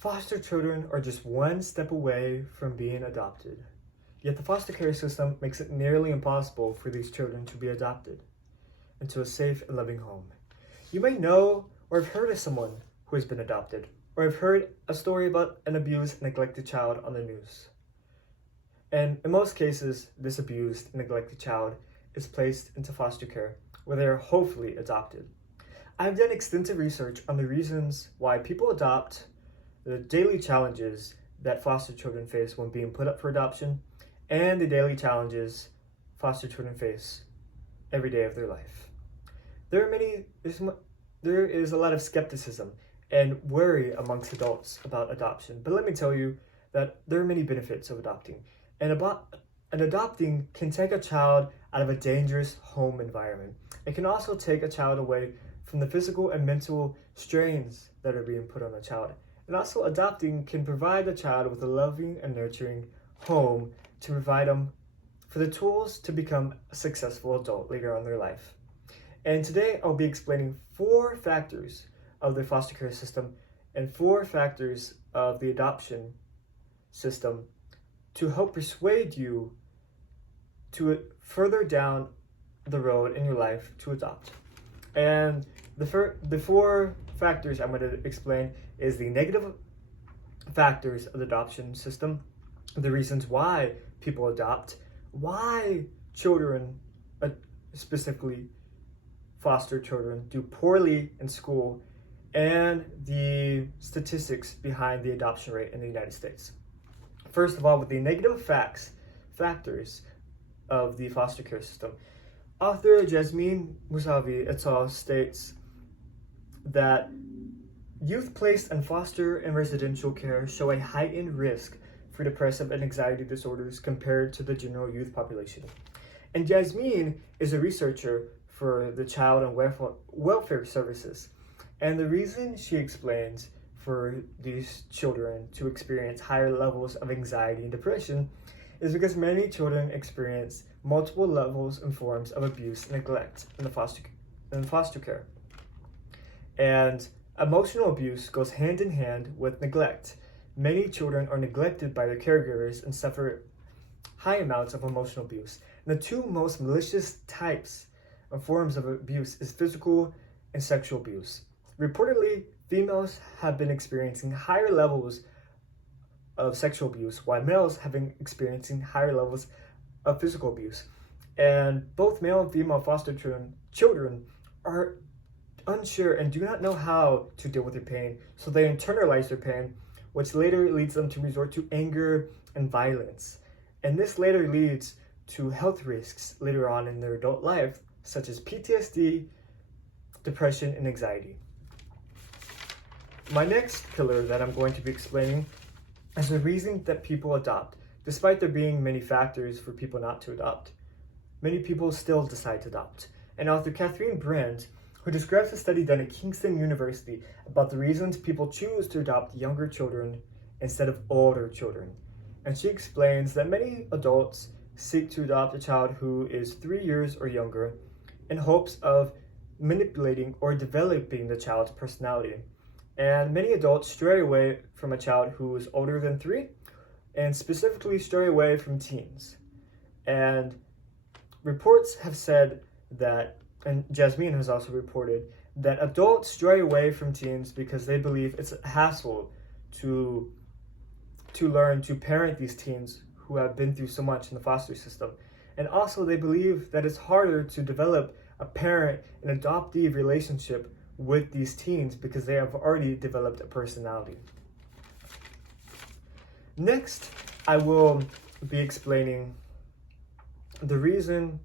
Foster children are just one step away from being adopted. Yet the foster care system makes it nearly impossible for these children to be adopted into a safe and loving home. You may know or have heard of someone who has been adopted, or have heard a story about an abused, neglected child on the news. And in most cases, this abused, neglected child is placed into foster care, where they are hopefully adopted. I've done extensive research on the reasons why people adopt, the daily challenges that foster children face when being put up for adoption, and the daily challenges foster children face every day of their life. There is a lot of skepticism and worry amongst adults about adoption, but let me tell you that there are many benefits of adopting. And adopting can take a child out of a dangerous home environment. It can also take a child away from the physical and mental strains that are being put on a child. And also adopting can provide the child with a loving and nurturing home to provide them for the tools to become a successful adult later on in their life. And today I'll be explaining 4 factors of the foster care system and 4 factors of the adoption system to help persuade you to further down the road in your life to adopt. And the 4 factors I'm going to explain is the negative factors of the adoption system, the reasons why people adopt, why children, specifically foster children, do poorly in school, and the statistics behind the adoption rate in the United States. First of all, with the negative factors of the foster care system, author Jasmine Musavi et al. States that youth placed in foster and residential care show a heightened risk for depressive and anxiety disorders compared to the general youth population. And Jasmine is a researcher for the Child and Welfare Services. And the reason she explains for these children to experience higher levels of anxiety and depression is because many children experience multiple levels and forms of abuse and neglect in foster care. And emotional abuse goes hand in hand with neglect. Many children are neglected by their caregivers and suffer high amounts of emotional abuse. And the 2 most malicious types of forms of abuse is physical and sexual abuse. Reportedly, females have been experiencing higher levels of sexual abuse, while males have been experiencing higher levels of physical abuse. And both male and female foster children are unsure and do not know how to deal with their pain, so they internalize their pain, which later leads them to resort to anger and violence. And this later leads to health risks later on in their adult life, such as PTSD, depression, and anxiety. My next pillar that I'm going to be explaining is the reason that people adopt. Despite there being many factors for people not to adopt, many people still decide to adopt. And author Catherine Brand, who describes a study done at Kingston University about the reasons people choose to adopt younger children instead of older children. And she explains that many adults seek to adopt a child who is 3 years or younger in hopes of manipulating or developing the child's personality. And many adults stray away from a child who is older than 3, and specifically stray away from teens. And reports have said that, and Jasmine has also reported, that adults stray away from teens because they believe it's a hassle to learn to parent these teens who have been through so much in the foster system. And also they believe that it's harder to develop a parent and adoptee relationship with these teens because they have already developed a personality. Next, I will be explaining the reason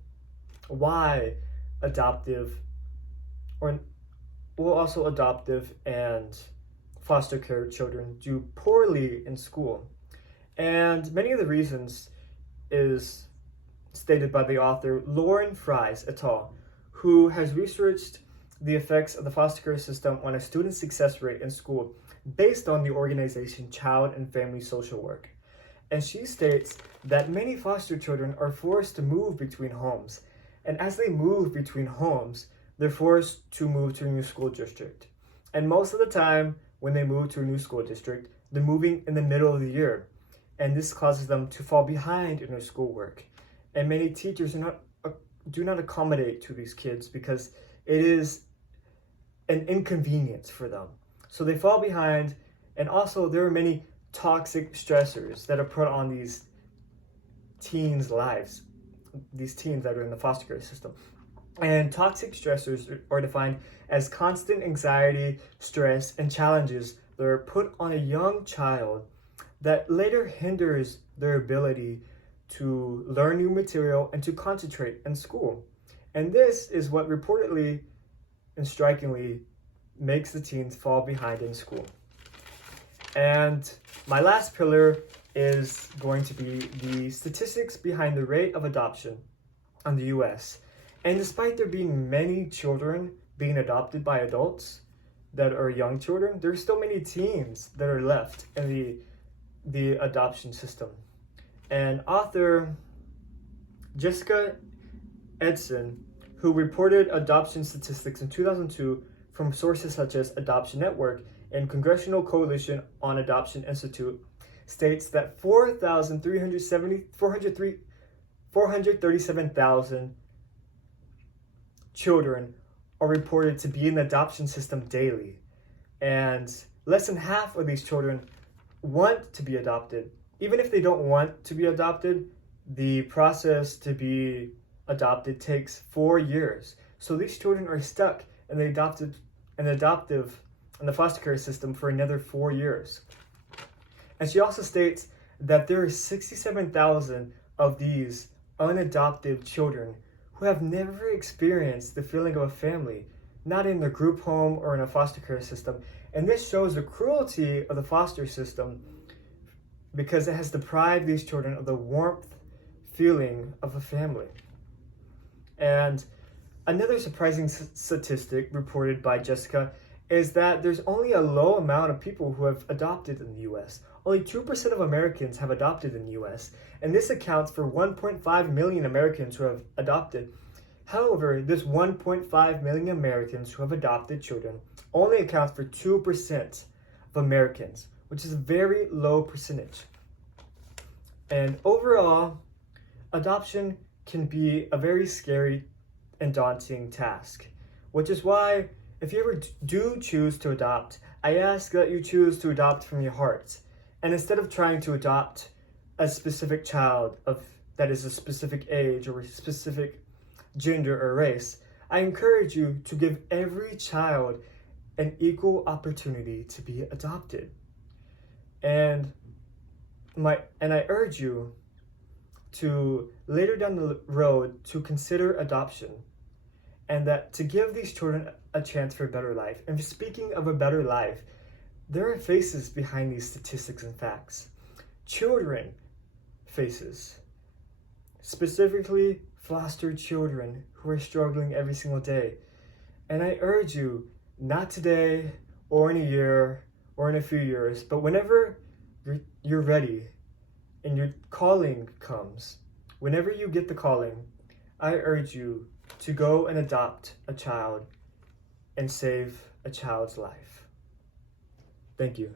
why adoptive and foster care children do poorly in school. And many of the reasons is stated by the author Lauren Fries et al., who has researched the effects of the foster care system on a student's success rate in school based on the organization Child and Family Social Work. And she states that many foster children are forced to move between homes. And as they move between homes, they're forced to move to a new school district. And most of the time, when they move to a new school district, they're moving in the middle of the year, and this causes them to fall behind in their schoolwork. And many teachers do not accommodate to these kids because it is an inconvenience for them. So they fall behind, and also there are many toxic stressors that are put on these teens' lives, these teens that are in the foster care system. And toxic stressors are defined as constant anxiety, stress, and challenges that are put on a young child that later hinders their ability to learn new material and to concentrate in school. And this is what reportedly and strikingly makes the teens fall behind in school. And my last pillar is going to be the statistics behind the rate of adoption in the US. And despite there being many children being adopted by adults that are young children, there's still many teens that are left in the adoption system. And author Jessica Edson, who reported adoption statistics in 2002 from sources such as Adoption Network and Congressional Coalition on Adoption Institute, states that 437,000 children are reported to be in the adoption system daily. And less than half of these children want to be adopted. Even if they don't want to be adopted, the process to be adopted takes 4 years. So these children are stuck in the foster care system for another 4 years. And she also states that there are 67,000 of these unadopted children who have never experienced the feeling of a family, not in a group home or in a foster care system. And this shows the cruelty of the foster system because it has deprived these children of the warmth feeling of a family. And another surprising statistic reported by Jessica is that there's only a low amount of people who have adopted in the US. Only 2% of Americans have adopted in the US, and this accounts for 1.5 million Americans who have adopted. However, this 1.5 million Americans who have adopted children only accounts for 2% of Americans, which is a very low percentage. And overall, adoption can be a very scary and daunting task, which is why if you ever do choose to adopt, I ask that you choose to adopt from your heart. And instead of trying to adopt a specific child that is a specific age or a specific gender or race, I encourage you to give every child an equal opportunity to be adopted. And I urge you to later down the road to consider adoption, and that to give these children a chance for a better life. And speaking of a better life, there are faces behind these statistics and facts. Children faces, specifically foster children who are struggling every single day. And I urge you, not today or in a year or in a few years, but whenever you're ready and your calling comes, whenever you get the calling, I urge you to go and adopt a child and save a child's life. Thank you.